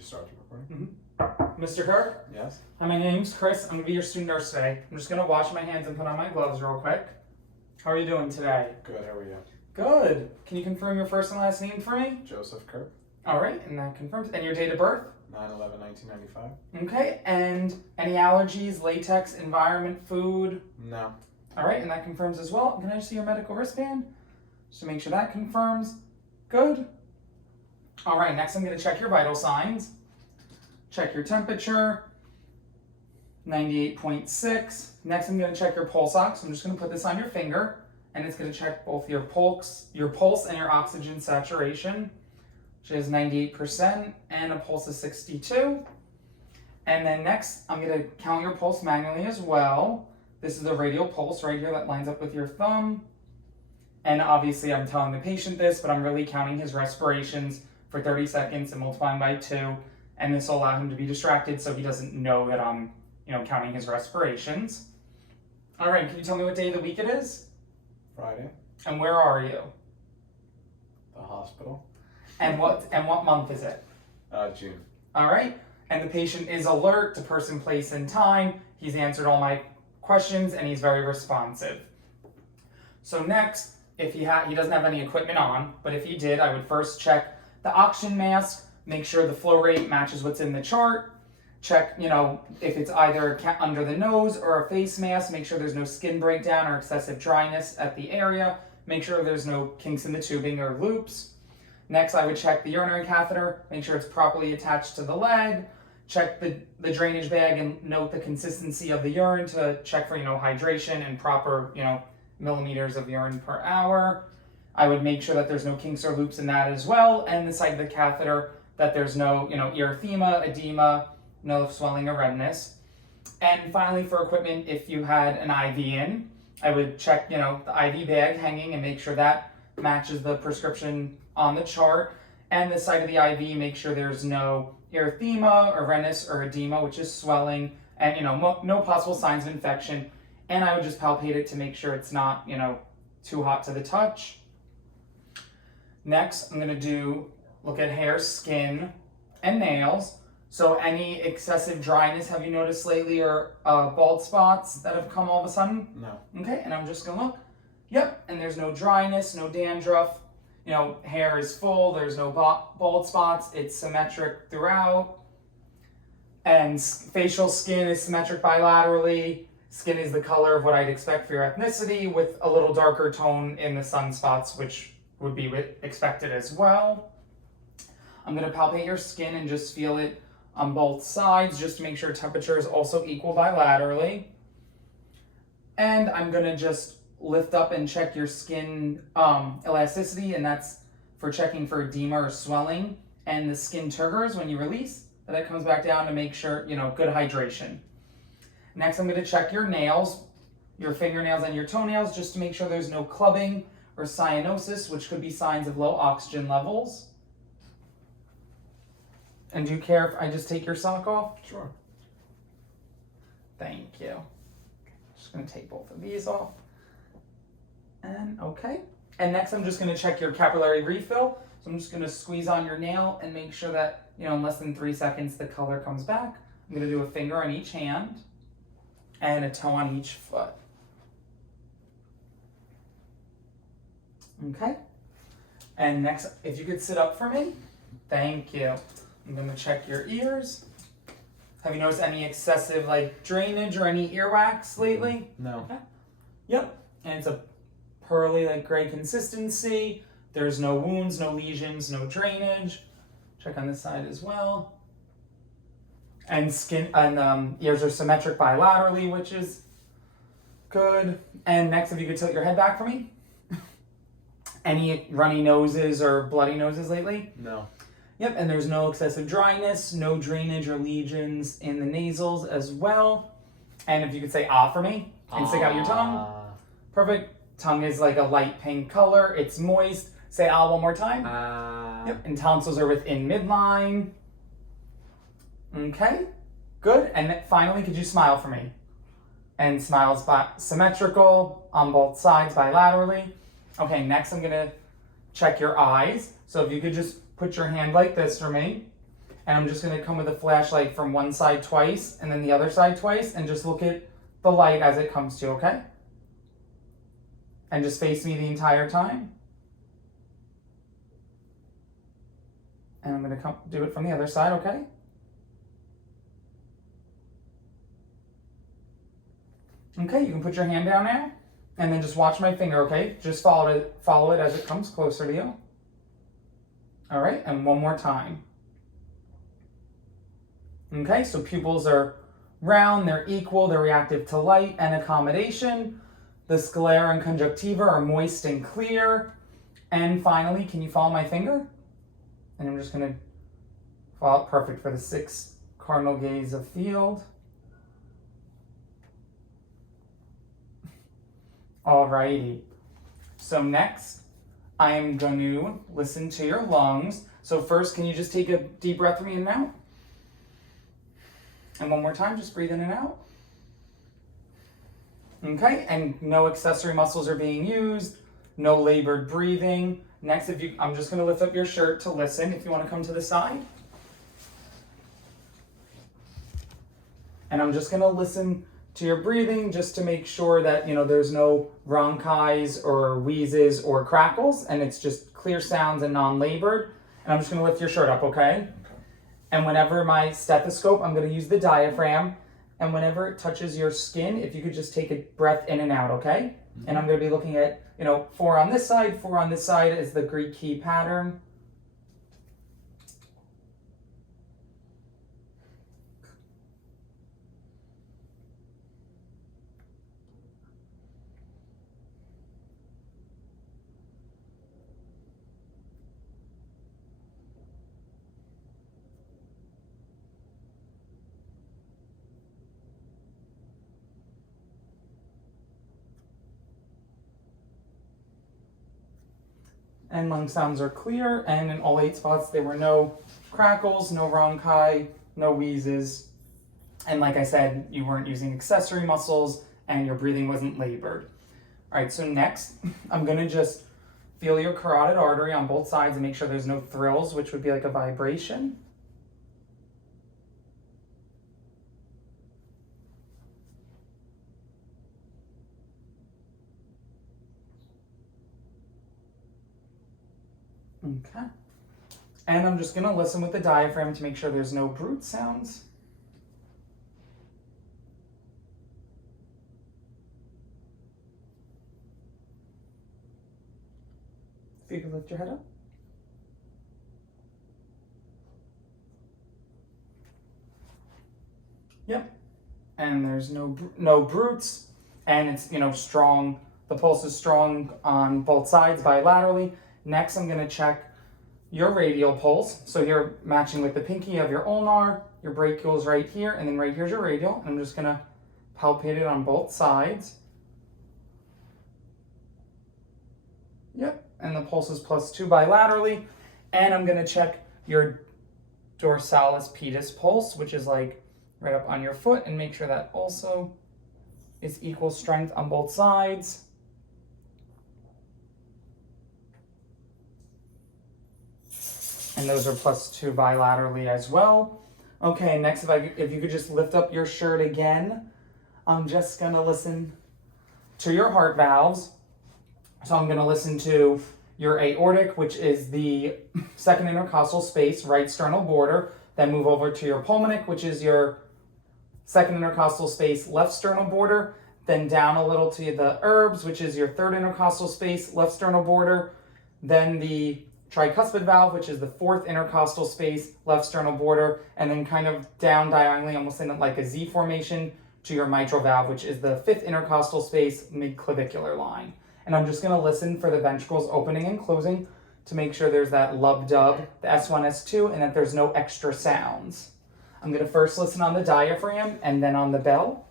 just start the recording? Mr. Kirk? Yes. Hi, my name's Chris. I'm going to be your student nurse today. I'm just going to wash my hands and put on my gloves real quick. How are you doing today? Good, how are you? Good. Can you confirm your first and last name for me? Joseph Kirk, All right, and that confirms. And your date of birth? 9/11/1995. Okay, and any allergies, latex, environment, food? No. All right, and that confirms as well. Can I just see your medical wristband? Just to make sure that confirms. Good. All right, next I'm going to check your vital signs. Check your temperature, 98.6. Next I'm going to check your pulse ox. I'm just going to put this on your finger, and it's going to check both your pulse and your oxygen saturation, which is 98%, and a pulse of 62. And then next, I'm going to count your pulse manually as well. This is the radial pulse right here that lines up with your thumb. And obviously I'm telling the patient this, but I'm really counting his respirations for 30 seconds and multiplying by 2. And this will allow him to be distracted so he doesn't know that I'm, counting his respirations. All right, can you tell me what day of the week it is? Friday. And where are you? The hospital. And what month is it? June. All right. And the patient is alert to person, place, and time. He's answered all my questions and he's very responsive. So next, if he doesn't have any equipment on, but if he did, I would first check the oxygen mask, make sure the flow rate matches what's in the chart. Check, if it's either under the nose or a face mask, make sure there's no skin breakdown or excessive dryness at the area. Make sure there's no kinks in the tubing or loops. Next, I would check the urinary catheter, make sure it's properly attached to the leg. Check the drainage bag and note the consistency of the urine to check for, hydration and proper, millimeters of urine per hour. I would make sure that there's no kinks or loops in that as well. And the side of the catheter, that there's no, erythema, edema, no swelling or redness. And finally, for equipment, if you had an IV in, I would check, the IV bag hanging and make sure that matches the prescription on the chart. And the side of the IV, make sure there's no erythema or redness or edema, which is swelling, and, no possible signs of infection. And I would just palpate it to make sure it's not, too hot to the touch. Next, I'm going to look at hair, skin, and nails. So any excessive dryness have you noticed lately, or bald spots that have come all of a sudden? No. Okay, and I'm just going to look. Yep, and there's no dryness, no dandruff. Hair is full, there's no bald spots, it's symmetric throughout. And facial skin is symmetric bilaterally. Skin is the color of what I'd expect for your ethnicity, with a little darker tone in the sunspots, which would be expected as well. I'm going to palpate your skin and just feel it on both sides, just to make sure temperature is also equal bilaterally. And I'm going to just lift up and check your skin elasticity, and that's for checking for edema or swelling. And the skin turgors when you release, that comes back down to make sure, good hydration. Next, I'm going to check your nails, your fingernails and your toenails, just to make sure there's no clubbing or cyanosis, which could be signs of low oxygen levels. And do you care if I just take your sock off? Sure. Thank you. Just going to take both of these off. And okay. And next I'm just going to check your capillary refill. So I'm just going to squeeze on your nail and make sure that, in less than 3 seconds the color comes back. I'm going to do a finger on each hand and a toe on each foot. Okay. And next, if you could sit up for me. Thank you. I'm going to check your ears. Have you noticed any excessive drainage or any earwax lately? No. Okay. Yep. And it's a pearly gray consistency. There's no wounds, no lesions, no drainage. Check on this side as well. And skin and ears are symmetric bilaterally, which is good. And next, if you could tilt your head back for me. Any runny noses or bloody noses lately? No. Yep, and there's no excessive dryness, no drainage or lesions in the nasals as well. And if you could say ah for me and stick out your tongue. Perfect. Tongue is like a light pink color. It's moist. Say ah one more time. Yep, and tonsils are within midline. Okay, good. And then finally, could you smile for me? And smiles symmetrical on both sides bilaterally. Okay, next I'm gonna check your eyes. So if you could just put your hand like this for me And I'm just going to come with a flashlight from one side twice and then the other side twice and just look at the light as it comes to you, okay? And just face me the entire time. And I'm going to do it from the other side, okay? Okay, you can put your hand down now. And then just watch my finger, okay? Just follow it as it comes closer to you. All right, and one more time. Okay, so pupils are round, they're equal, they're reactive to light and accommodation. The sclera and conjunctiva are moist and clear. And finally, can you follow my finger? And I'm just gonna follow it perfect for the 6 cardinal gaze of field. Alrighty, so next I am going to listen to your lungs. So first, can you just take a deep breath for me in and out? And one more time, just breathe in and out. Okay, and no accessory muscles are being used, no labored breathing. Next, I'm just gonna lift up your shirt to listen if you wanna come to the side. And I'm just gonna listen to your breathing just to make sure that, there's no rhonchis or wheezes or crackles, and it's just clear sounds and non-labored. And I'm just gonna lift your shirt up, okay? And whenever my stethoscope, I'm gonna use the diaphragm, and whenever it touches your skin, if you could just take a breath in and out, okay? And I'm gonna be looking at, 4 on this side, 4 on this side is the Greek key pattern. And lung sounds are clear, and in all 8 spots there were no crackles, no rhonchi, no wheezes, and like I said, you weren't using accessory muscles and your breathing wasn't labored. All right, so next I'm gonna just feel your carotid artery on both sides and make sure there's no thrills, which would be like a vibration. Okay. And I'm just gonna listen with the diaphragm to make sure there's no brute sounds. If you could lift your head up. Yep. And there's no brutes, and it's strong. The pulse is strong on both sides bilaterally. Next, I'm gonna check your radial pulse. So you're matching with the pinky of your ulnar, your brachial is right here, and then right here's your radial. I'm just gonna palpate it on both sides. Yep, and the pulse is +2 bilaterally. And I'm gonna check your dorsalis pedis pulse, which is like right up on your foot, and make sure that also is equal strength on both sides. And those are +2 bilaterally as well. Okay, next if you could just lift up your shirt again, I'm just gonna listen to your heart valves. So I'm gonna listen to your aortic, which is the second intercostal space, right sternal border, then move over to your pulmonic, which is your second intercostal space, left sternal border, then down a little to the herbs, which is your third intercostal space, left sternal border, then the tricuspid valve, which is the fourth intercostal space, left sternal border, and then kind of down diagonally, almost in like a Z formation, to your mitral valve, which is the fifth intercostal space, mid-clavicular line. And I'm just gonna listen for the ventricles opening and closing to make sure there's that lub-dub, the S1, S2, and that there's no extra sounds. I'm gonna first listen on the diaphragm and then on the bell.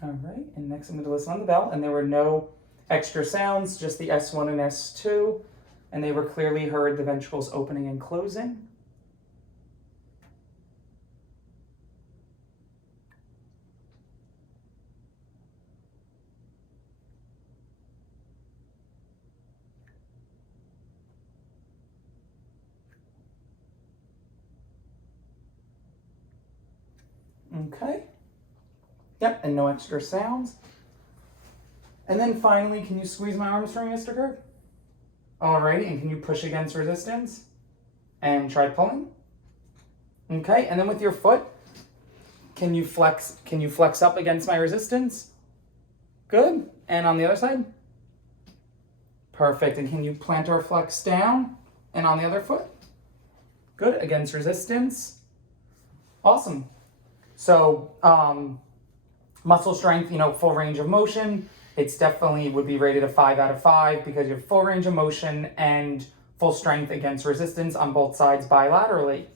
All right, and next I'm going to listen on the bell, and there were no extra sounds, just the S1 and S2, and they were clearly heard, the ventricles opening and closing. Okay. Yep, and no extra sounds. And then finally, can you squeeze my arms for me, Mr. Kirk? Alrighty, and can you push against resistance? And try pulling. Okay, and then with your foot, can you flex up against my resistance? Good. And on the other side? Perfect. And can you plant or flex down? And on the other foot? Good. Against resistance. Awesome. So, muscle strength, full range of motion. It's definitely would be rated a 5 out of 5 because you have full range of motion and full strength against resistance on both sides bilaterally.